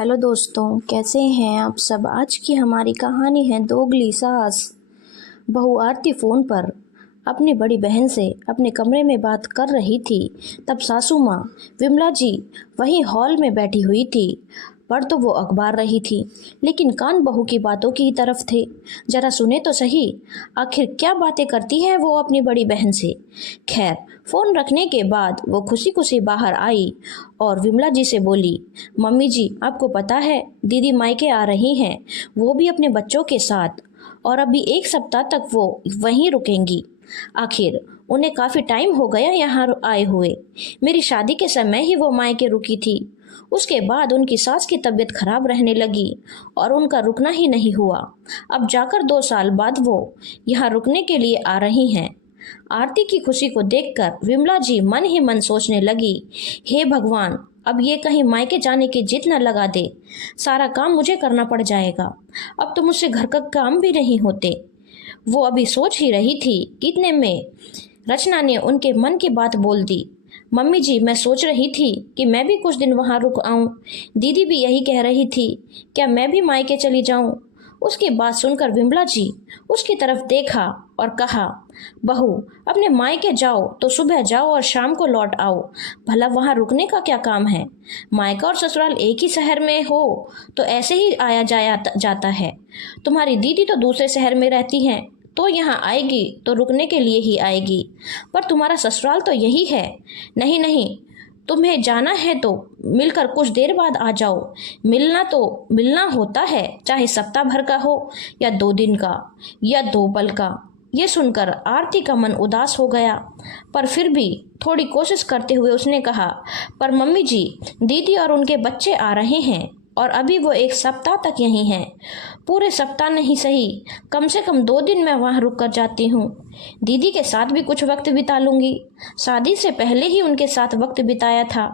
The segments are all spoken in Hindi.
हेलो दोस्तों, कैसे हैं आप सब। आज की हमारी कहानी है दोगली सास। बहू आरती फ़ोन पर अपनी बड़ी बहन से अपने कमरे में बात कर रही थी। तब सासू माँ विमला जी वहीं हॉल में बैठी हुई थी। पढ़ तो वो अखबार रही थी, लेकिन कान बहू की बातों की तरफ थे। जरा सुने तो सही, आखिर क्या बातें करती है वो अपनी बड़ी बहन से। खैर, फ़ोन रखने के बाद वो खुशी खुशी बाहर आई और विमला जी से बोली, मम्मी जी, आपको पता है दीदी मायके आ रही हैं, वो भी अपने बच्चों के साथ, और अभी 1 सप्ताह तक वो वहीं रुकेंगी। आखिर उन्हें काफ़ी टाइम हो गया यहाँ आए हुए। मेरी शादी के समय ही वो मायके रुकी थी। उसके बाद उनकी सास की तबीयत खराब रहने लगी और उनका रुकना ही नहीं हुआ। अब जाकर 2 साल बाद वो यहाँ रुकने के लिए आ रही हैं। आरती की खुशी को देखकर विमला जी मन ही मन सोचने लगी, हे भगवान, अब ये कहीं मायके जाने की जिद न लगा दे। सारा काम मुझे करना पड़ जाएगा। अब तो मुझसे घर का काम भी नहीं होते। वो अभी सोच ही रही थी, इतने में रचना ने उनके मन की बात बोल दी। मम्मी जी, मैं सोच रही थी कि मैं भी कुछ दिन वहाँ रुक आऊं। दीदी भी यही कह रही थी, क्या मैं भी मायके चली जाऊं। उसकी बात सुनकर विमला जी उसकी तरफ देखा और कहा, बहू, अपने मायके जाओ तो सुबह जाओ और शाम को लौट आओ। भला वहाँ रुकने का क्या काम है। मायका और ससुराल एक ही शहर में हो तो ऐसे ही आया जाया जाता है। तुम्हारी दीदी तो दूसरे शहर में रहती हैं, तो यहाँ आएगी तो रुकने के लिए ही आएगी, पर तुम्हारा ससुराल तो यही है। नहीं नहीं, तुम्हें जाना है तो मिलकर कुछ देर बाद आ जाओ। मिलना तो मिलना होता है, चाहे सप्ताह भर का हो या 2 दिन का या 2 पल का। ये सुनकर आरती का मन उदास हो गया, पर फिर भी थोड़ी कोशिश करते हुए उसने कहा, पर मम्मी जी, दीदी और उनके बच्चे आ रहे हैं और अभी वो 1 सप्ताह तक यहीं हैं। पूरे सप्ताह नहीं सही, कम से कम 2 दिन मैं वहाँ रुक कर जाती हूँ। दीदी के साथ भी कुछ वक्त बिता लूँगी। शादी से पहले ही उनके साथ वक्त बिताया था,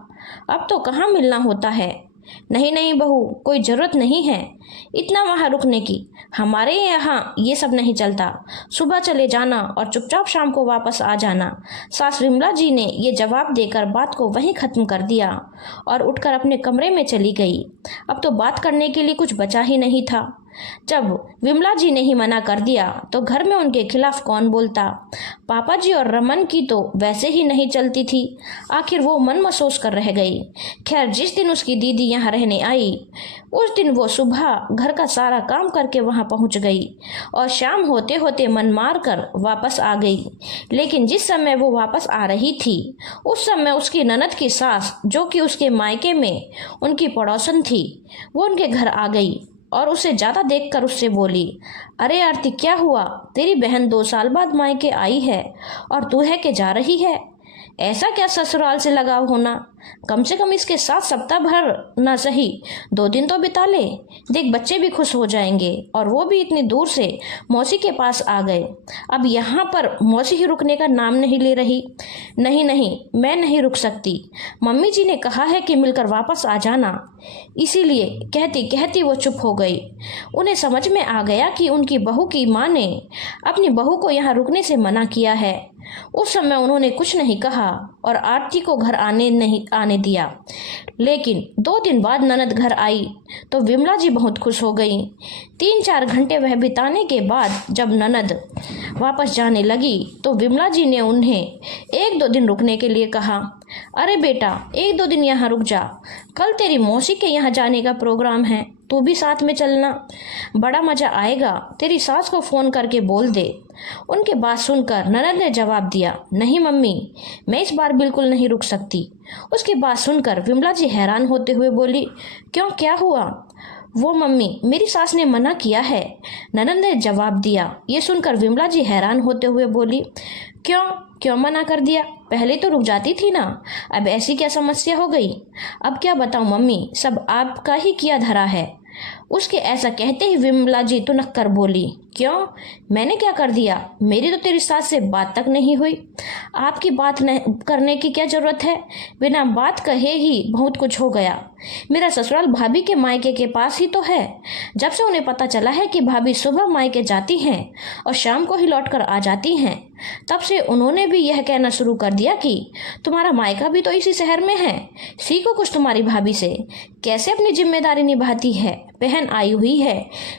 अब तो कहाँ मिलना होता है। नहीं नहीं बहू, कोई ज़रूरत नहीं है इतना वहाँ रुकने की। हमारे यहाँ ये सब नहीं चलता। सुबह चले जाना और चुपचाप शाम को वापस आ जाना। सास विमला जी ने ये जवाब देकर बात को वहीं ख़त्म कर दिया और उठकर अपने कमरे में चली गई। अब तो बात करने के लिए कुछ बचा ही नहीं था। जब विमला जी ने ही मना कर दिया तो घर में उनके खिलाफ कौन बोलता। पापा जी और रमन की तो वैसे ही नहीं चलती थी, आखिर वो मन महसूस कर रह गई। खैर, जिस दिन उसकी दीदी यहाँ रहने आई, उस दिन वो सुबह घर का सारा काम करके वहाँ पहुँच गई और शाम होते होते मन मार कर वापस आ गई। लेकिन जिस समय वो वापस आ रही थी, उस समय उसकी ननद की सास, जो कि उसके मायके में उनकी पड़ोसन थी, वो उनके घर आ गई और उसे ज़्यादा देखकर उससे बोली, अरे आरती, क्या हुआ। तेरी बहन 2 साल बाद मायके आई है और तू है कि जा रही है। ऐसा क्या ससुराल से लगाव होना। कम से कम इसके साथ सप्ताह भर ना सही 2 दिन तो बिता ले। देख, बच्चे भी खुश हो जाएंगे और वो भी इतनी दूर से मौसी के पास आ गए। अब यहाँ पर मौसी ही रुकने का नाम नहीं ले रही। नहीं नहीं, मैं नहीं रुक सकती। मम्मी जी ने कहा है कि मिलकर वापस आ जाना। इसीलिए कहती कहती वो चुप हो गई। उन्हें समझ में आ गया कि उनकी बहू की माँ ने अपनी बहू को यहाँ रुकने से मना किया है। उस समय उन्होंने कुछ नहीं कहा और आरती को घर आने दिया। लेकिन 2 दिन बाद ननद घर आई तो विमला जी बहुत खुश हो गई। 3-4 घंटे वह बिताने के बाद जब ननद वापस जाने लगी तो विमला जी ने उन्हें 1-2 दिन रुकने के लिए कहा। अरे बेटा, 1-2 दिन यहाँ रुक जा। कल तेरी मौसी के यहाँ जाने का प्रोग्राम है, तू भी साथ में चलना, बड़ा मज़ा आएगा। तेरी सास को फ़ोन करके बोल दे। उनके बात सुनकर ननद ने जवाब दिया, नहीं मम्मी, मैं इस बार बिल्कुल नहीं रुक सकती। उसकी बात सुनकर विमला जी हैरान होते हुए बोली, क्यों, क्या हुआ। वो मम्मी, मेरी सास ने मना किया है, ननद ने जवाब दिया। ये सुनकर विमला जी हैरान होते हुए बोली, क्यों क्यों मना कर दिया। पहले तो रुक जाती थी ना, अब ऐसी क्या समस्या हो गई। अब क्या बताऊं मम्मी, सब आपका ही किया धरा है। उसके ऐसा कहते ही विमला जी तुनक कर बोली, क्यों, मैंने क्या कर दिया। मेरी तो तेरी सास से बात तक नहीं हुई। आपकी बात करने की क्या जरूरत है, बिना बात कहे ही बहुत कुछ हो गया। मेरा ससुराल भाभी के मायके के पास ही तो है। जब से उन्हें पता चला है कि भाभी सुबह मायके जाती हैं और शाम को ही लौट कर आ जाती हैं, तब से उन्होंने भी यह कहना शुरू कर दिया कि तुम्हारा मायका भी तो इसी शहर में है, सीखो कुछ तुम्हारी भाभी से, कैसे अपनी जिम्मेदारी निभाती है। बहन आई हुई है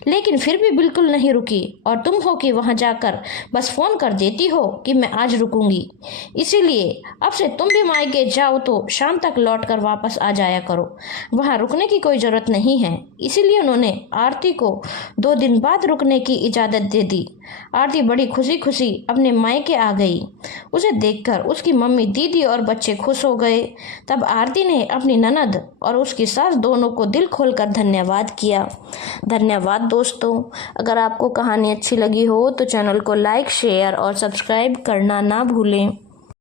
लेकिन फिर भी बिल्कुल नहीं रुकी, और तुम हो कि वहां जाकर बस फोन कर देती हो कि मैं आज रुकूंगी। इसीलिए अब से तुम भी मायके जाओ तो शाम तक लौट कर वापस आ जाया करो, वहां रुकने की कोई जरूरत नहीं है। इसीलिए उन्होंने आरती को 2 दिन बाद रुकने की इजाजत दे दी। आरती बड़ी खुशी खुशी अपने मायके आ गई। उसे देखकर उसकी मम्मी, दीदी और बच्चे खुश हो गए। तब आरती ने अपनी ननद और उसकी सास दोनों को दिल खोलकर धन्यवाद किया। धन्यवाद दोस्तों। अगर आपको कहानी अच्छी लगी हो तो चैनल को लाइक, शेयर और सब्सक्राइब करना ना भूलें।